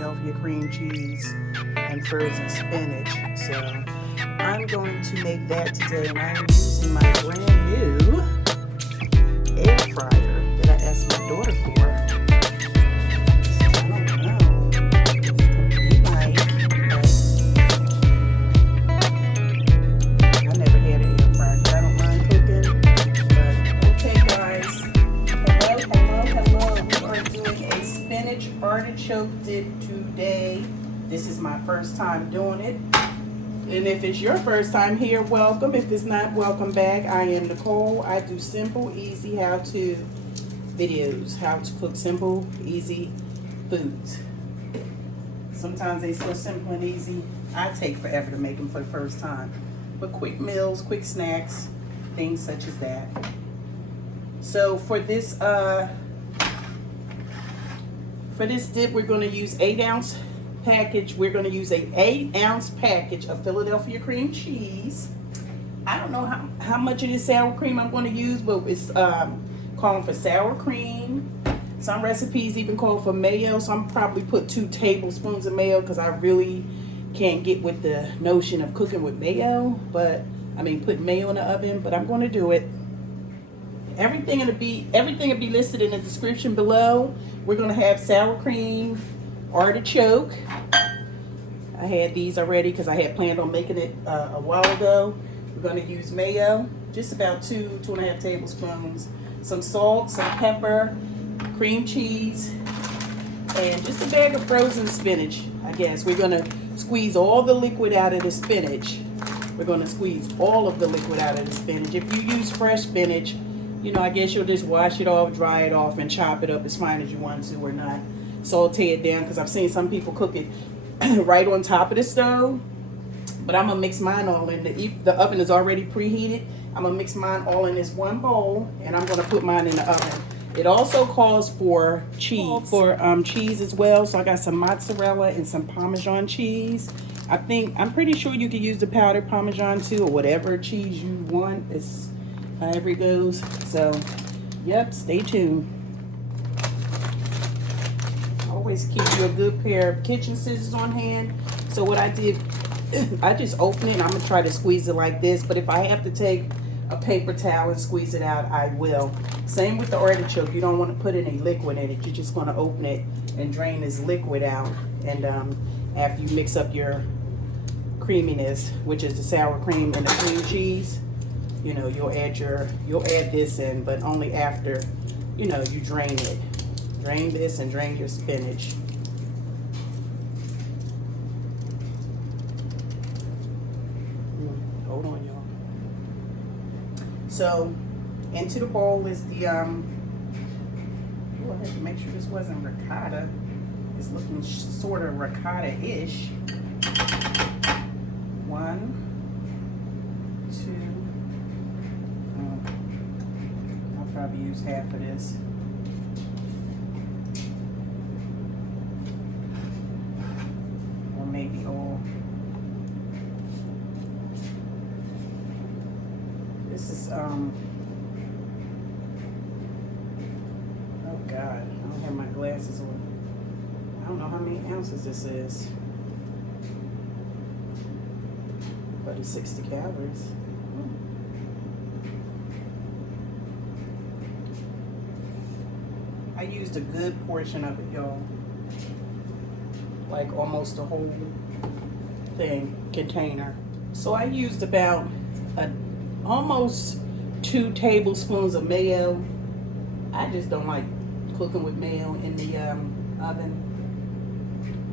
Philadelphia cream cheese and frozen spinach. So I'm going to make that today, and I am using my brand new air fryer that I asked my daughter for. So I don't know. It's going to be nice. I never had an air fryer because I don't mind cooking. But okay, guys. Hello. We are doing a spinach artichoke dip today. This is my first time doing it. And if it's your first time here, welcome. If it's not, welcome back. I am Nicole. I do simple, easy how-to videos. How to cook simple, easy foods. Sometimes they're so simple and easy, I take forever to make them for the first time. But quick meals, quick snacks, things such as that. So for this dip, we're going to use 8-ounce package. We're going to use a 8-ounce package of Philadelphia cream cheese. I don't know how much of this sour cream I'm going to use, but it's calling for sour cream. Some recipes even call for mayo, so I'm probably put 2 tablespoons of mayo because I really can't get with the notion of cooking with mayo. But I mean, put mayo in the oven. But I'm going to do it. Everything will be listed in the description below. We're going to have sour cream, artichoke. I had these already because I had planned on making it a while ago. We're going to use mayo, just about 2.5 tablespoons. Some salt, some pepper, cream cheese, and just a bag of frozen spinach, I guess. We're going to squeeze all the liquid out of the spinach. We're going to squeeze all of the liquid out of the spinach. If you use fresh spinach, you know, I guess you'll just wash it off, dry it off, and chop it up as fine as you want to, or not saute it down, because I've seen some people cook it right on top of the stove. But I'm gonna mix mine all in. The oven is already preheated. I'm gonna mix mine all in this one bowl, and I'm gonna put mine in the oven. It also calls for cheese, cheese as well. So I got some mozzarella and some parmesan cheese. I'm pretty sure you can use the powdered parmesan too, or whatever cheese you want. It's however it goes. So, yep, stay tuned. Always keep you a good pair of kitchen scissors on hand. So what I did, I just open it and I'm gonna try to squeeze it like this. But if I have to take a paper towel and squeeze it out, I will. Same with the artichoke. You don't want to put any liquid in it. You're just gonna open it and drain this liquid out. And after you mix up your creaminess, which is the sour cream and the cream cheese, you know, you'll add this in, but only after, you know, you drain it. Drain this and drain your spinach. Hold on, y'all. So, into the bowl is the, I had to make sure this wasn't ricotta. It's looking sort of ricotta-ish. 1, 2, I'll probably use half of this. Maybe all. This is oh God, I don't have my glasses on. I don't know how many ounces this is, but it's 60 calories. I used a good portion of it, y'all. Like almost the whole container. So I used about almost 2 tablespoons of mayo. I just don't like cooking with mayo in the oven.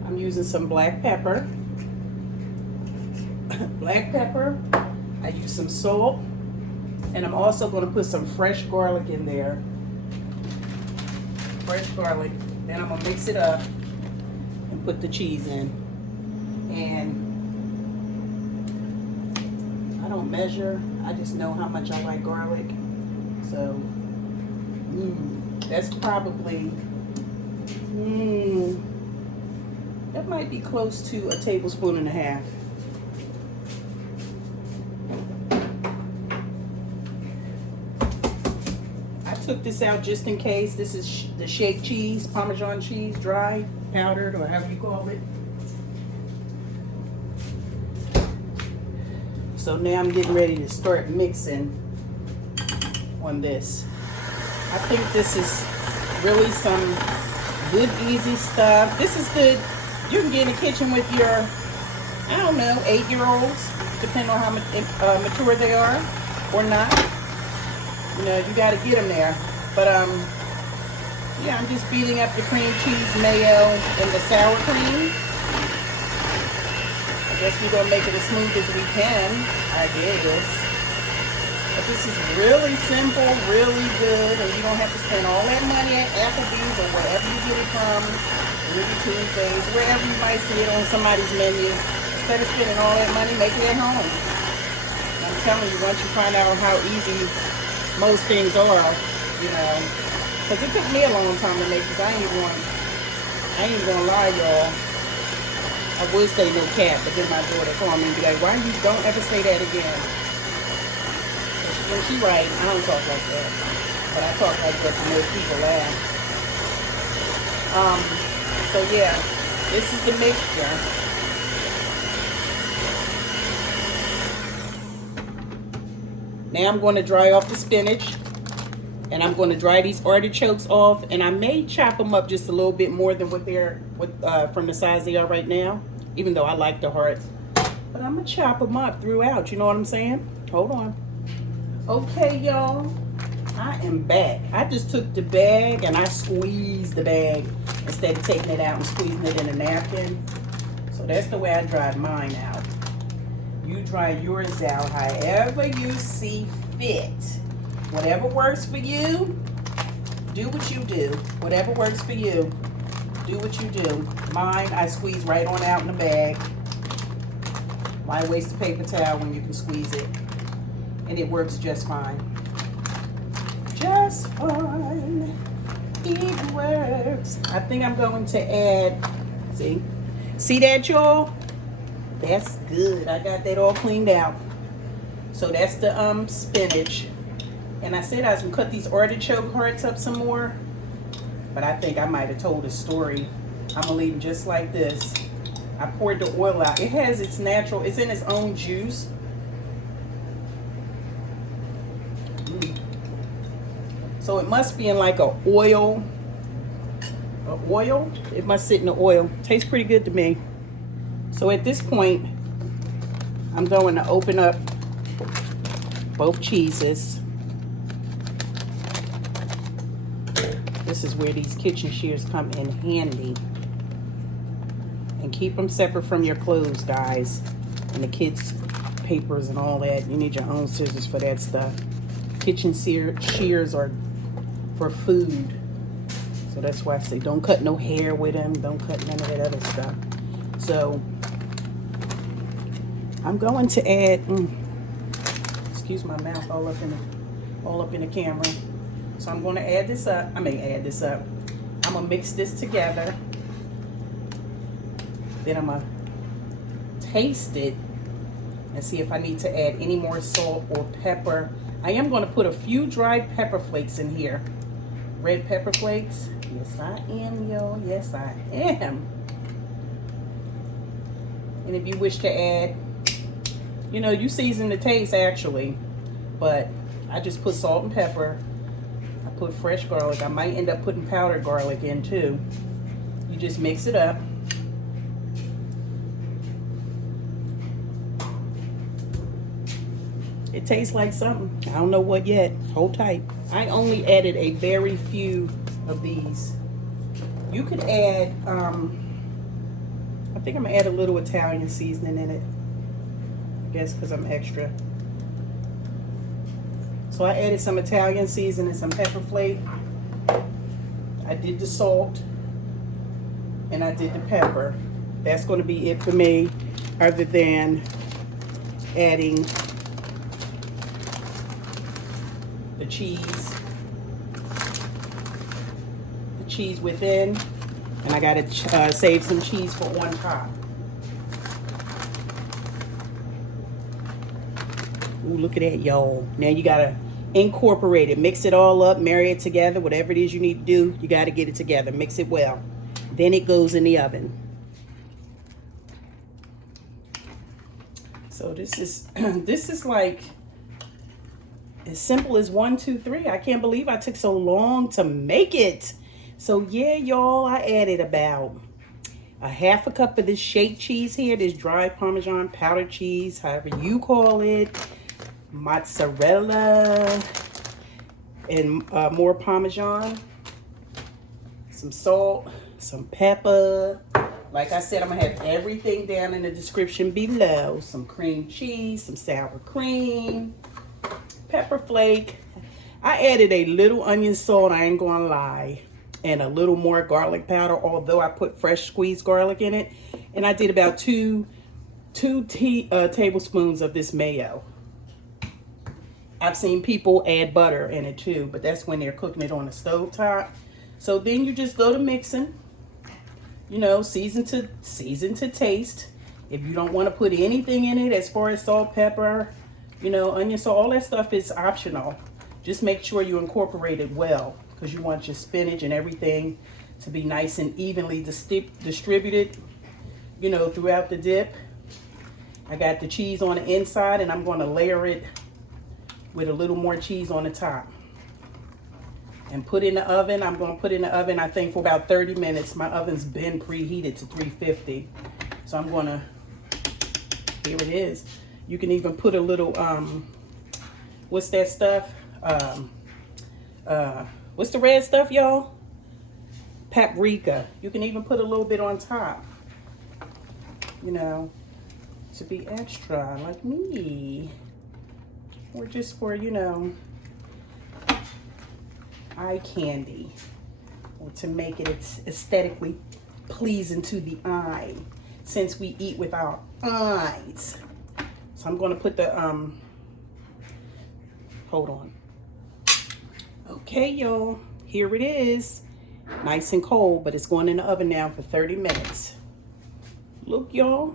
I'm using some black pepper. I use some salt, and I'm also going to put some fresh garlic in there. Fresh garlic. Then I'm going to mix it up and put the cheese in. And I don't measure, I just know how much I like garlic. So that's probably that might be close to 1.5 tablespoons. I took this out just in case. This is the shake cheese, Parmesan cheese, dry, powdered, or however you call it. So now I'm getting ready to start mixing on this. I think this is really some good, easy stuff. This is good. You can get in the kitchen with your, I don't know, 8-year-olds, depending on how mature they are or not. You know, you got to get them there. But yeah, I'm just beating up the cream cheese, mayo, and the sour cream. I guess we're gonna make it as smooth as we can, I guess. But this is really simple, really good, and you don't have to spend all that money at Applebee's or wherever you get it from, Ruby Tuesdays, wherever you might see it on somebody's menu. Instead of spending all that money, make it at home. And I'm telling you, once you find out how easy most things are, you know, because it took me a long time to make this. I ain't even gonna lie, y'all. I would say no cat, but then my daughter called me and be like, why you don't ever say that again? And she right, I don't talk like that. But I talk like that to make people laugh. So yeah, this is the mixture. Now I'm going to dry off the spinach. And I'm going to dry these artichokes off, and I may chop them up just a little bit more than what they're from the size they are right now, even though I like the hearts. But I'm gonna chop them up throughout. You know what I'm saying? Hold on. Okay, y'all. I am back. I just took the bag and I squeezed the bag instead of taking it out and squeezing it in a napkin. So that's the way I dried mine out. You dry yours out however you see fit. Whatever works for you, do what you do. Whatever works for you, do what you do. Mine, I squeeze right on out in the bag. Why waste a paper towel when you can squeeze it? And it works just fine. Just fine. It works. I think I'm going to add, see that, y'all? That's good. I got that all cleaned out. So that's the spinach. And I said I was going to cut these artichoke hearts up some more. But I think I might have told a story. I'm going to leave them just like this. I poured the oil out. It has its natural, it's in its own juice. So it must be in like a oil. It must sit in the oil. Tastes pretty good to me. So at this point, I'm going to open up both cheeses. This is where these kitchen shears come in handy. And keep them separate from your clothes, guys. And the kids' papers and all that. You need your own scissors for that stuff. Kitchen shears are for food. So that's why I say don't cut no hair with them. Don't cut none of that other stuff. So I'm going to add, excuse my mouth all up in the camera. So I'm going to add this up. I'm going to mix this together. Then I'm going to taste it and see if I need to add any more salt or pepper. I am going to put a few dried pepper flakes in here. Red pepper flakes. Yes, I am, yo. Yes, I am. And if you wish to add, you know, you season the taste actually. But I just put salt and pepper. I put fresh garlic. I might end up putting powdered garlic in too. You just mix it up. It tastes like something. I don't know what yet. Hold tight. I only added a very few of these. You could add, I think I'm gonna add a little Italian seasoning in it. I guess because I'm extra. So I added some Italian seasoning, some pepper flake. I did the salt. And I did the pepper. That's going to be it for me, other than adding the cheese. The cheese within. And I got to save some cheese for on top. Ooh, look at that, y'all. Now you got to incorporate it. Mix it all up, marry it together, whatever it is you need to do, you got to get it together. Mix it well. Then it goes in the oven. So this is this is like as simple as 1, 2, 3. I can't believe I took so long to make it. So yeah, y'all, I added about a half a cup of this shake cheese here, this dry Parmesan powdered cheese, however you call it, mozzarella, and more Parmesan, some salt, some pepper. Like I said, I'm gonna have everything down in the description below. Some cream cheese, some sour cream, pepper flake. I added a little onion salt, I ain't gonna lie, and a little more garlic powder, although I put fresh squeezed garlic in it. And I did about two tablespoons of this mayo. I've seen people add butter in it too, but that's when they're cooking it on the stove top. So then you just go to mixing, you know, season to taste. If you don't want to put anything in it as far as salt, pepper, you know, onion, so all that stuff is optional. Just make sure you incorporate it well, because you want your spinach and everything to be nice and evenly distributed, you know, throughout the dip. I got the cheese on the inside, and I'm going to layer it with a little more cheese on the top. And put in the oven. I'm going to put in the oven, I think, for about 30 minutes. My oven's been preheated to 350. So I'm going to, here it is. You can even put a little, what's that stuff? What's the red stuff, y'all? Paprika. You can even put a little bit on top, you know, to be extra, like me. Or just for, you know, eye candy, or to make it aesthetically pleasing to the eye, since we eat with our eyes. So I'm going to put the hold on. Okay, y'all, here it is, nice and cold, but it's going in the oven now for 30 minutes. Look, y'all,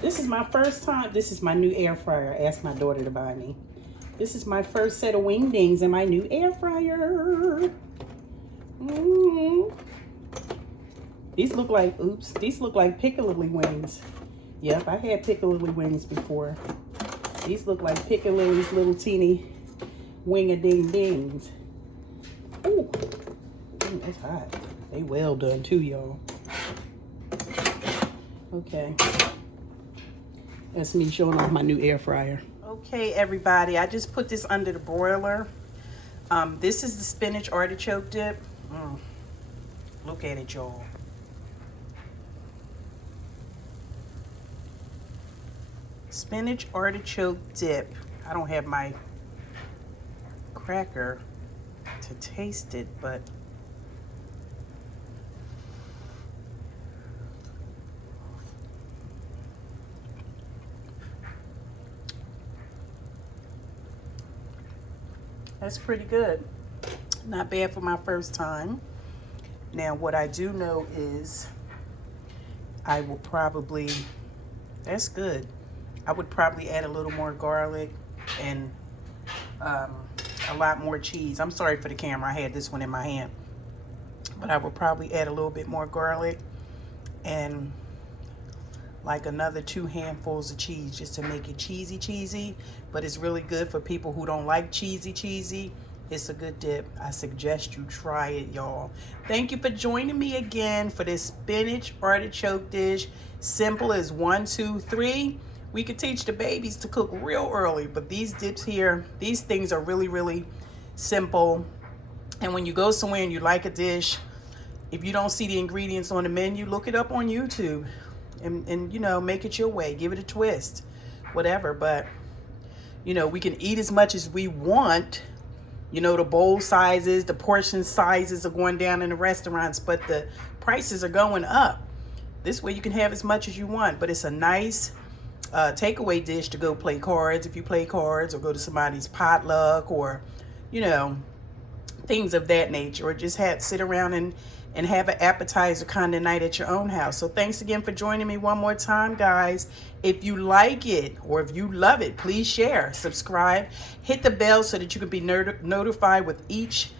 this is my first time. This is my new air fryer. I asked my daughter to buy me. This is my first set of wingdings in my new air fryer. These look like, these look like piccalilli wings. Yep, I had piccalilli wings before. These look like piccalilli's little teeny wing-a-ding-dings. Ooh, that's hot. They well done too, y'all. Okay. That's me showing off my new air fryer. Okay, everybody, I just put this under the broiler. This is the spinach artichoke dip. Look at it, y'all. Spinach artichoke dip. I don't have my cracker to taste it, but that's pretty good. Not bad for my first time. Now, what I do know is I will probably, that's good. I would probably add a little more garlic and a lot more cheese. I'm sorry for the camera. I had this one in my hand. But I will probably add a little bit more garlic and like another 2 handfuls of cheese, just to make it cheesy. But it's really good for people who don't like cheesy. It's a good dip. I suggest you try it, y'all. Thank you for joining me again for this spinach artichoke dish. Simple as 1, 2, 3. We could teach the babies to cook real early, but these dips here, these things are really simple. And when you go somewhere and you like a dish, if you don't see the ingredients on the menu, look it up on YouTube and you know, make it your way, give it a twist, whatever. But you know, we can eat as much as we want. You know, the bowl sizes, the portion sizes are going down in the restaurants, but the prices are going up. This way you can have as much as you want, but it's a nice takeaway dish to go play cards, if you play cards, or go to somebody's potluck, or, you know, things of that nature, or just sit around and have an appetizer kind of night at your own house. So thanks again for joining me one more time, guys. If you like it or if you love it, please share, subscribe, hit the bell so that you can be notified with each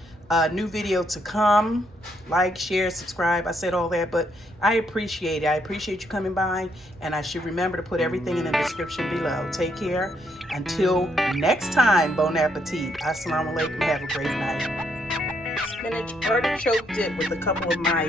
new video to come. Like, share, subscribe. I said all that, but I appreciate it. I appreciate you coming by, and I should remember to put everything in the description below. Take care. Until next time, bon appetit. Assalamu alaikum. Have a great night. Spinach artichoke dip with a couple of my